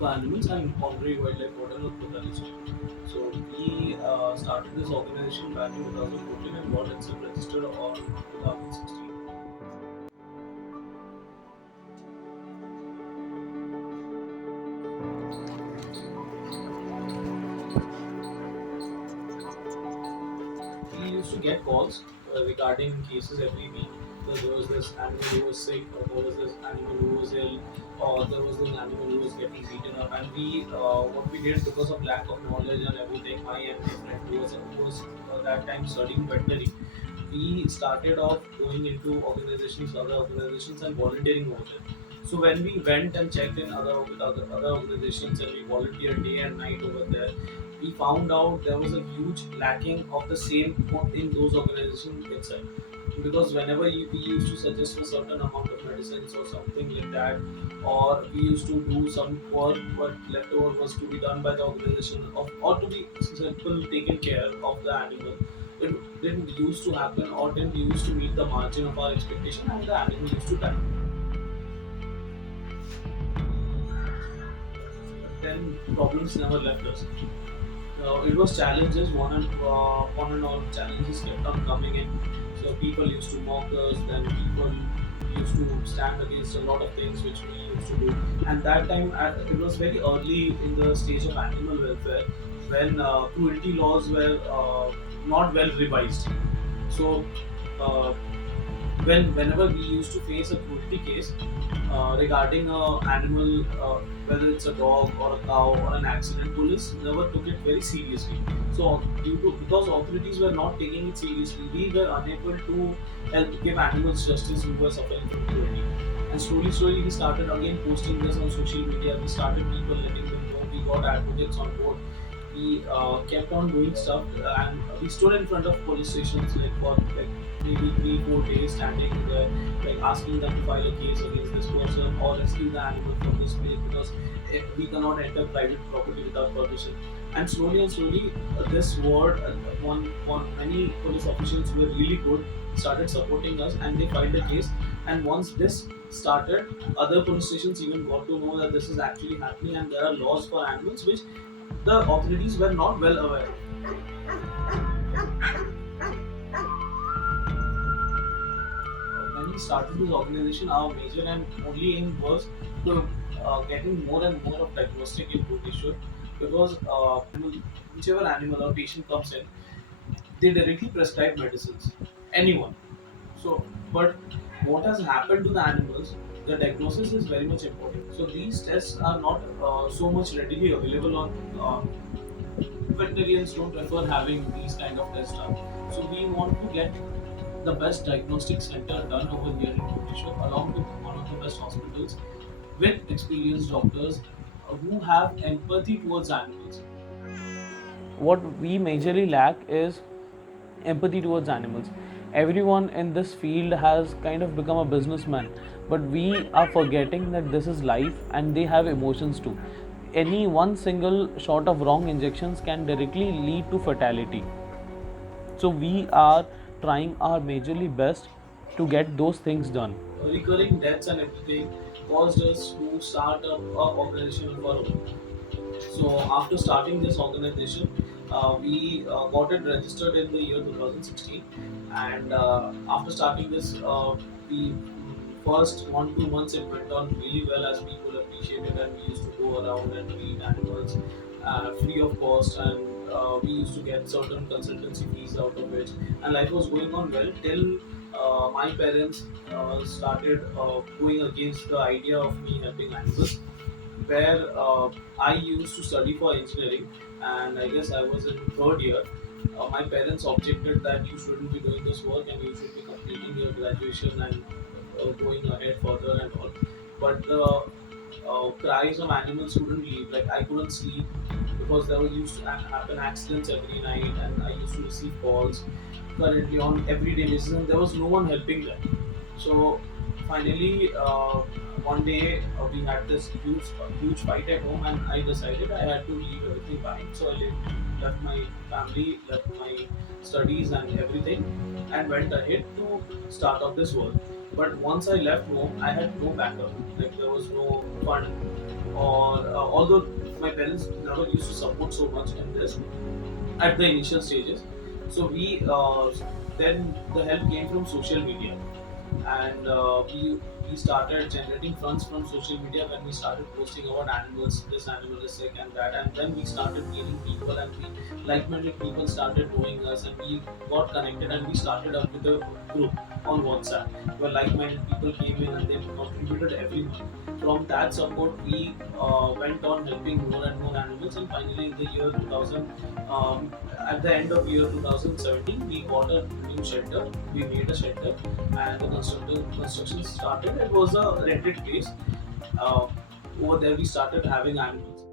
for animals and honoring wildlife warden of Botanical. So we started this organization back in 2014 and got itself registered on 2016. We used to get calls regarding cases every week. So there was this animal who was sick, or there was this animal who was ill, or there was this animal who was getting beaten up. And what we did because of lack of knowledge and everything, my and my friend who was that time studying veterinary, we started off going into organizations, other organizations, and volunteering over there. So when we went and checked in other organizations and we volunteered day and night over there, we found out there was a huge lacking of the same in those organizations itself. Because whenever we used to suggest a certain amount of medicines or something like that, or we used to do some work, what leftover was to be done by the organization, or to be simple taken care of the animal, it didn't used to happen or didn't used to meet the margin of our expectation, and the animal used to die. But then problems never left us. It was challenges, one and all challenges kept on coming in. So people used to mock us, then people used to stand against a lot of things which we used to do. And that time, it was very early in the stage of animal welfare when cruelty laws were not well revised. So uh, whenever we used to face a cruelty case regarding a animal, whether it's a dog or a cow or an accident, police never took it very seriously. So because authorities were not taking it seriously, we were unable to help give animals justice who were suffering from cruelty. And slowly, we started again posting this on social media. We started people letting them know. We got advocates on board. We kept on doing stuff, and we stood in front of police stations like for like maybe 3 4 days, standing there, like asking them to file a case against this person or rescue the animal from this place, because we cannot enter private property without permission. And slowly, this word, many police officials who were really good started supporting us, and they filed a case. And once this started, other police stations even got to know that this is actually happening, and there are laws for animals which the authorities were not well aware of. When we started this organization, our major and only aim was to getting more and more of diagnostic into tissue, because whichever animal or patient comes in, they directly prescribe medicines. Anyone. So, but what has happened to the animals? The diagnosis is very much important. So these tests are not so much readily available on. Veterinarians don't prefer having these kind of tests done. So we want to get the best diagnostic center done over here in Bhubaneswar, along with one of the best hospitals with experienced doctors who have empathy towards animals. What we majorly lack is empathy towards animals. Everyone in this field has kind of become a businessman, but we are forgetting that this is life and they have emotions too. Any one single shot of wrong injections can directly lead to fatality. So we are trying our majorly best to get those things done. Recurring deaths and everything caused us to start up a organization of our own. So after starting this organization, we got it registered in the year 2016, and after starting this, we first 1 2 months it went on really well as people appreciated, and we used to go around and treat animals free of cost, and we used to get certain consultancy fees out of it, and life was going on well till my parents started going against the idea of me helping animals, where I used to study for engineering, and I guess I was in third year. My parents objected that you shouldn't be doing this work and you should be completing your graduation and going ahead further and all. But the cries of animals couldn't leave. Like I couldn't sleep because there was used to happen accidents every night, and I used to receive calls currently on everyday basis, and there was no one helping them. So finally, one day we had this huge fight at home, and I decided I had to leave everything behind. So left my family, left my studies and everything, and went ahead to start up this work. But once I left home, I had no backup. Like there was no fund or although my parents never used to support so much in this at the initial stages. So we then the help came from social media, and we started generating funds from social media when we started posting about animals. This animal is sick and that, and then we started gaining people, and we like-minded people started knowing us, and we got connected, and we started up with a group on WhatsApp where like-minded people came in and they contributed every month. From that support, we went on helping more and more animals, and finally in the year 2000, um, at the end of year 2017, we got a new shelter. We made a shelter, and the construction started. It was a rented place. Uh, Over there, we started having animals.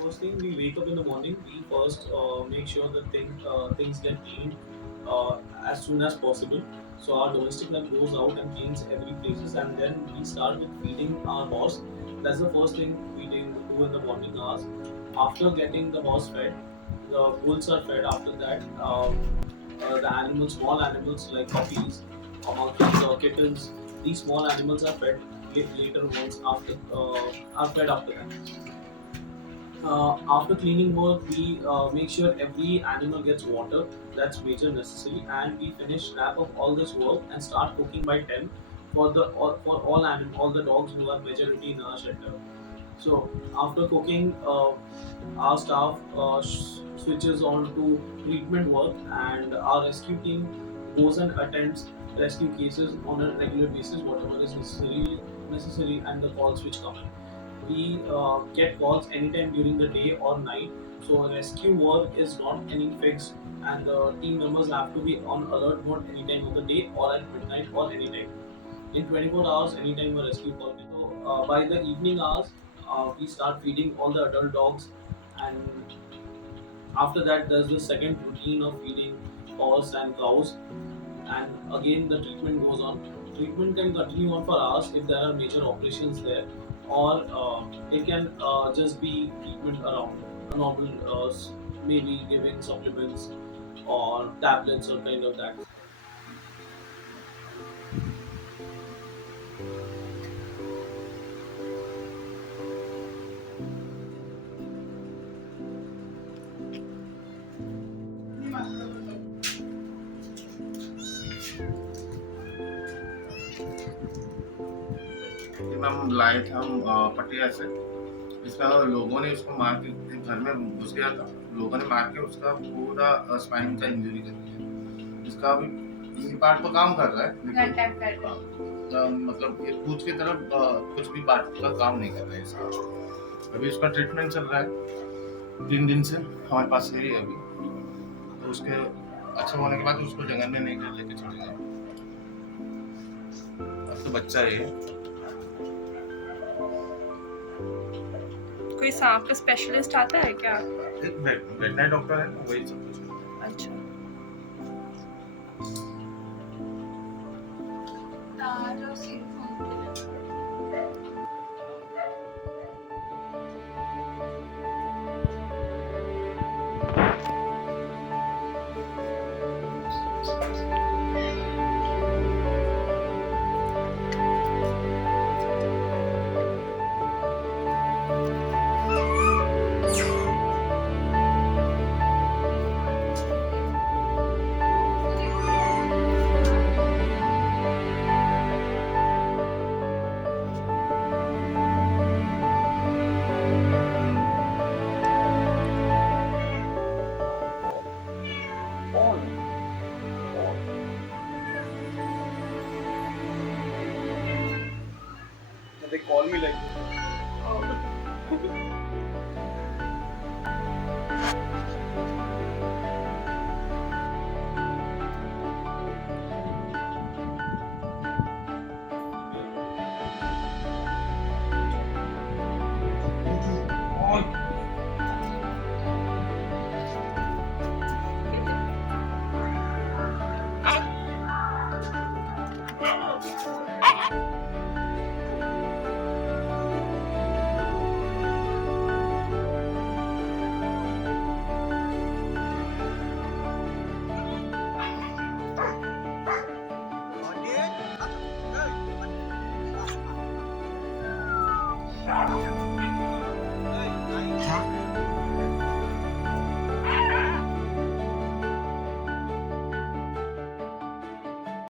First thing, we wake up in the morning. We first make sure that things get cleaned as soon as possible. So our domestic vet goes out and cleans every places, and then we start with feeding our horse. That's the first thing we do in the morning hours. After getting the horse fed, the bulls are fed. After that, the animals, small animals like puppies, monkeys or kittens, these small animals are fed later once after are fed after that. After cleaning work, we make sure every animal gets water. That's major necessary, and we finish wrap up all this work and start cooking by 10 for all the dogs who are majority in our shelter. So after cooking, our staff switches on to treatment work, and our rescue team goes and attends rescue cases on a regular basis, whatever is necessary, and the calls which come in. We get calls anytime during the day or night. So rescue work is not any fixed, and the team members have to be on alert mode anytime of the day or at midnight or anytime. In 24 hours, anytime a rescue call. So by the evening hours, we start feeding all the adult dogs, and after that, there's the second routine of feeding horse and cows, and again the treatment goes on. Treatment can continue on for hours if there are major operations there, or it can just be treatment around a normal, maybe giving supplements or tablets or kind of that. कि ma'am लाए थे हम पटिया से। इसका लोगों ने उसको मार के घर में घुस गया था। लोगों ने मार के उसका पूरा स्पाइन का इंजरी कर दिया। इसका अभी किसी पार्ट पर काम कर रहा है, लेकिन मतलब ये पूछ की तरफ कुछ भी पार्ट का काम नहीं कर रहा है इसका। अभी उसका ट्रीटमेंट चल रहा है 3 दिन से हमारे पास है ही अभी। तो उसके अच्छा होने के बाद उसको जंगल में नहीं कर लेके चले गए। अब तो बच्चा है ये। कोई सांप का स्पेशलिस्ट आता है क्या? एक वेटनरी डॉक्टर है ना, वही सब कुछ करता अच्छा। They call me like